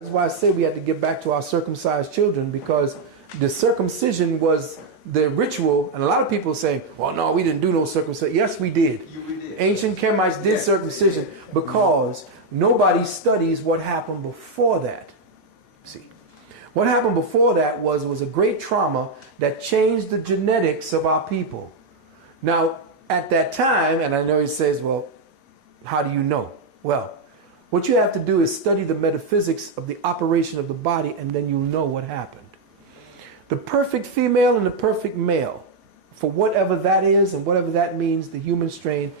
That's why I say we had to get back to our circumcised children, because the circumcision was the ritual, and a lot of people say, well, no, we didn't do no circumcision. Yes, we did. Ancient Kemites did circumcision because nobody studies what happened before that. See, what happened before that was a great trauma that changed the genetics of our people. Now, at that time, and I know he says, well, how do you know? Well, what you have to do is study the metaphysics of the operation of the body, and then you'll know what happened. The perfect female and the perfect male, for whatever that is and whatever that means, the human strain,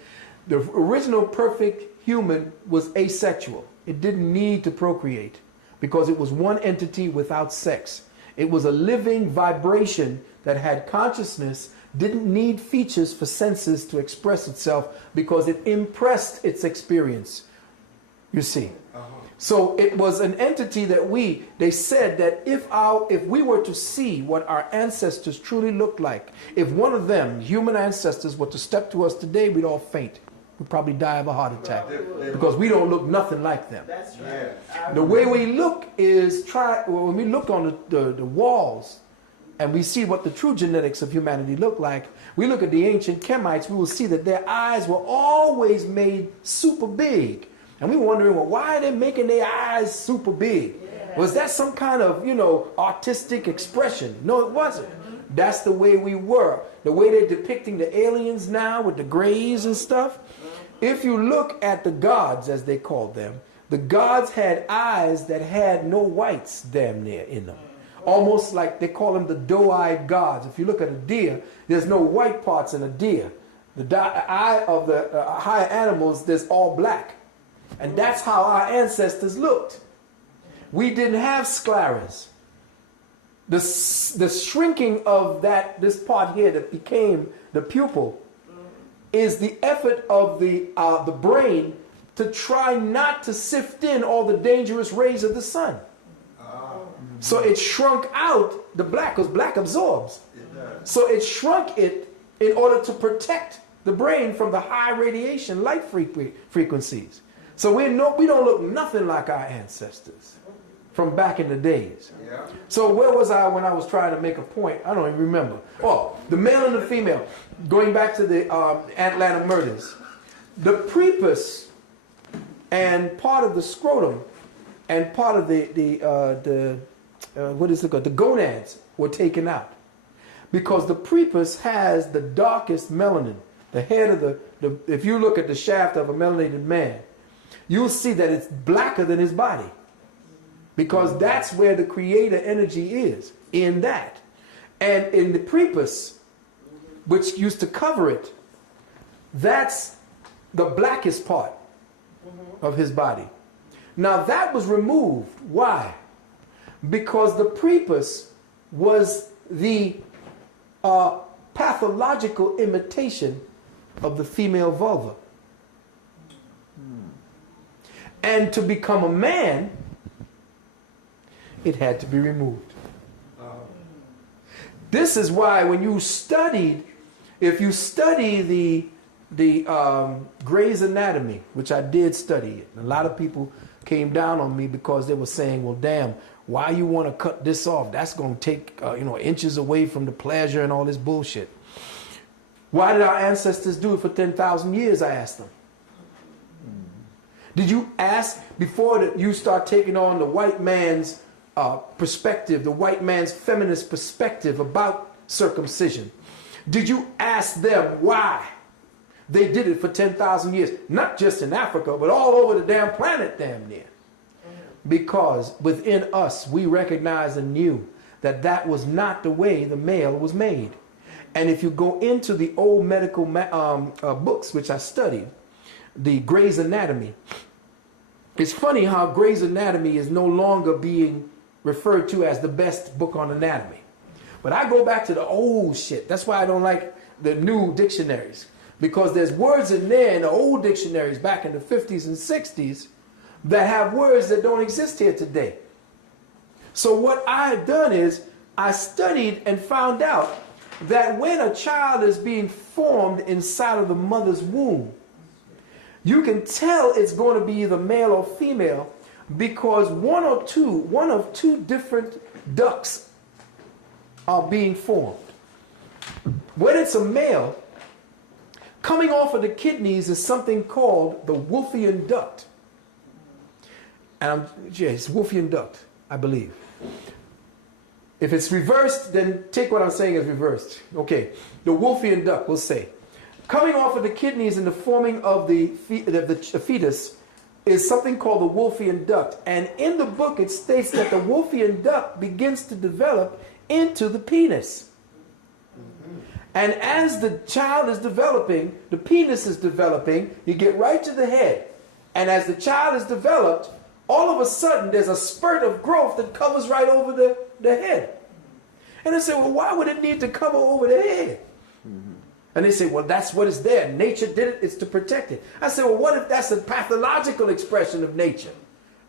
the original perfect human was asexual. It didn't need to procreate because it was one entity without sex. It was a living vibration that had consciousness, didn't need features for senses to express itself because it impressed its experience. You see. So it was an entity that they said that if we were to see what our ancestors truly looked like, if one of them, human ancestors, were to step to us today, we'd all faint. We'd probably die of a heart attack because we don't look nothing like them. That's right. The way we look is when we look on the walls and we see what the true genetics of humanity look like, we look at the ancient Kemites, we will see that their eyes were always made super big. And we were wondering, well, why are they making their eyes super big? Yeah. Was that some kind of, artistic expression? No, it wasn't. That's the way we were. The way they're depicting the aliens now with the grays and stuff. If you look at the gods, as they called them, the gods had eyes that had no whites damn near in them. Almost like they call them the doe-eyed gods. If you look at a deer, there's no white parts in a deer. The eye of the higher animals, there's all black. And that's how our ancestors looked. We didn't have scleras. The shrinking of this part here that became the pupil is the effort of the brain to try not to sift in all the dangerous rays of the sun. So it shrunk out the black, because black absorbs. So it shrunk it in order to protect the brain from the high radiation light frequencies. So we don't look nothing like our ancestors from back in the days. Yeah. So where was I when I was trying to make a point? I don't even remember. Oh, the male and the female. Going back to the Atlanta murders. The prepuce and part of the scrotum and part of the gonads were taken out. Because the prepuce has the darkest melanin. The head of if you look at the shaft of a melanated man, you'll see that it's blacker than his body, because that's where the creator energy is, in that. And in the prepuce, which used to cover it, that's the blackest part of his body. Now that was removed. Why? Because the prepuce was the pathological imitation of the female vulva. And to become a man, it had to be removed. This is why when you studied, if you study the Gray's Anatomy, which I did study it, a lot of people came down on me because they were saying, well, damn, why you want to cut this off? That's going to take inches away from the pleasure and all this bullshit. Why did our ancestors do it for 10,000 years, I asked them. Did you ask before you start taking on the white man's perspective, the white man's feminist perspective about circumcision? Did you ask them why they did it for 10,000 years? Not just in Africa, but all over the damn planet damn near. Because within us, we recognized and knew that that was not the way the male was made. And if you go into the old medical books, which I studied, the Gray's Anatomy, it's funny how Gray's Anatomy is no longer being referred to as the best book on anatomy. But I go back to the old shit. That's why I don't like the new dictionaries. Because there's words in there in the old dictionaries back in the 50s and 60s that have words that don't exist here today. So what I have done is I studied and found out that when a child is being formed inside of the mother's womb, you can tell it's going to be either male or female because one of two different ducts are being formed. When it's a male, coming off of the kidneys is something called the Wolffian duct. And it's Wolffian duct, I believe. If it's reversed, then take what I'm saying as reversed. Okay, the Wolffian duct, we'll say. Coming off of the kidneys and the forming of the fetus is something called the Wolffian duct. And in the book, it states that the Wolffian duct begins to develop into the penis. And as the child is developing, the penis is developing, you get right to the head. And as the child is developed, all of a sudden there's a spurt of growth that covers right over the head. And they say, well, why would it need to cover over the head? And they say, well, that's what is there. Nature did it, it's to protect it. I say, well, what if that's a pathological expression of nature?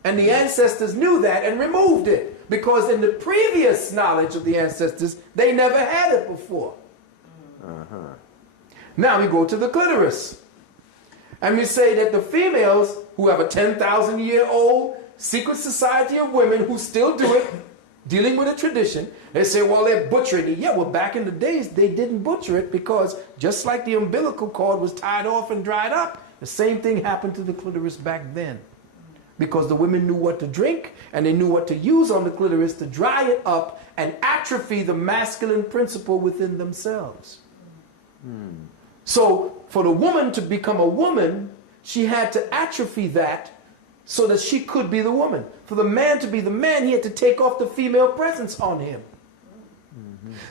And the ancestors knew that and removed it. Because in the previous knowledge of the ancestors, they never had it before. Now we go to the clitoris. And we say that the females who have a 10,000-year-old secret society of women who still do it, dealing with a tradition, they say, well, they're butchering it. Yeah, well, back in the days, they didn't butcher it because just like the umbilical cord was tied off and dried up, the same thing happened to the clitoris back then. Because the women knew what to drink and they knew what to use on the clitoris to dry it up and atrophy the masculine principle within themselves. So for the woman to become a woman, she had to atrophy that so that she could be the woman. For the man to be the man, he had to take off the female presence on him.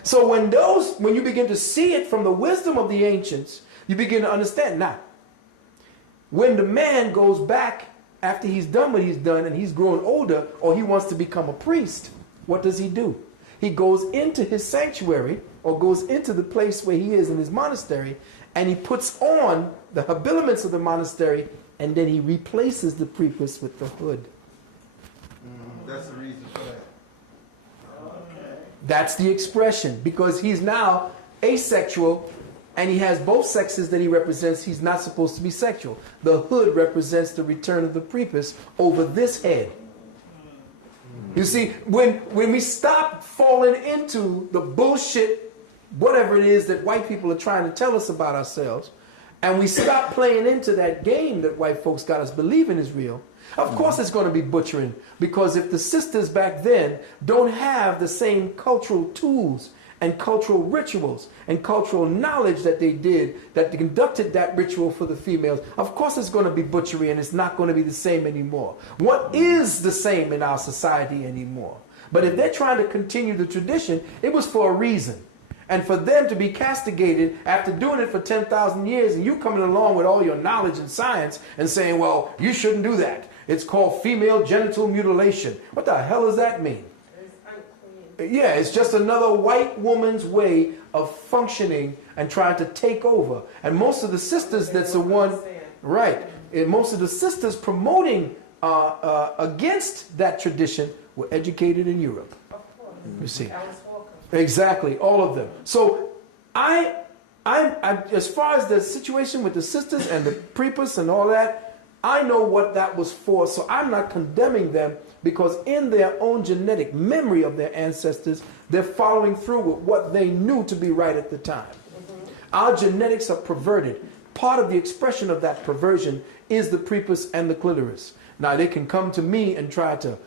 So when you begin to see it from the wisdom of the ancients, you begin to understand. Now, when the man goes back after he's done what he's done and he's grown older, or he wants to become a priest, what does he do? He goes into his sanctuary or goes into the place where he is in his monastery, and he puts on the habiliments of the monastery, and then he replaces the prepuce with the hood. That's the reason for that. Okay. That's the expression, because he's now asexual and he has both sexes that he represents. He's not supposed to be sexual. The hood represents the return of the prepuce over this head. You see, when we stop falling into the bullshit, whatever it is that white people are trying to tell us about ourselves, and we stop playing into that game that white folks got us believing is real, of course it's going to be butchering. Because if the sisters back then don't have the same cultural tools and cultural rituals and cultural knowledge that they did, that they conducted that ritual for the females, of course it's going to be butchery and it's not going to be the same anymore. What is the same in our society anymore? But if they're trying to continue the tradition, it was for a reason. And for them to be castigated after doing it for 10,000 years and you coming along with all your knowledge and science and saying, well, you shouldn't do that. It's called female genital mutilation. What the hell does that mean? Yeah, it's just another white woman's way of functioning and trying to take over. And most of the sisters, that's the one, right, and most of the sisters promoting against that tradition were educated in Europe. You see. Exactly, all of them. So I as far as the situation with the sisters and the prepuce and all that, I know what that was for, so I'm not condemning them, because in their own genetic memory of their ancestors, they're following through with what they knew to be right at the time. Our genetics are perverted. Part of the expression of that perversion is the prepuce and the clitoris. Now, they can come to me and try to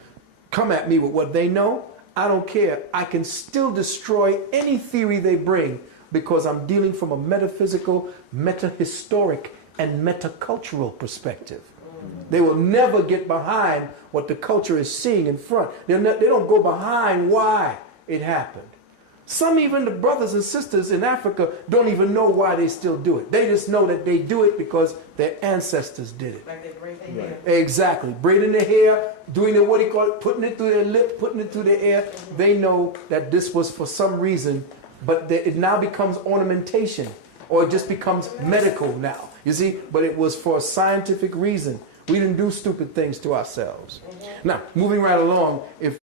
come at me with what they know. I don't care. I can still destroy any theory they bring, because I'm dealing from a metaphysical, metahistoric, and metacultural perspective. They will never get behind what the culture is seeing in front. They don't go behind why it happened. Some, even the brothers and sisters in Africa, don't even know why they still do it. They just know that they do it because their ancestors did it. Like they braid their hair. Exactly. Braiding their hair, doing the, what do you call it, putting it through their lip, putting it through their ear. They know that this was for some reason, but it now becomes ornamentation, or it just becomes medical now. You see, but it was for a scientific reason. We didn't do stupid things to ourselves. Now, moving right along, if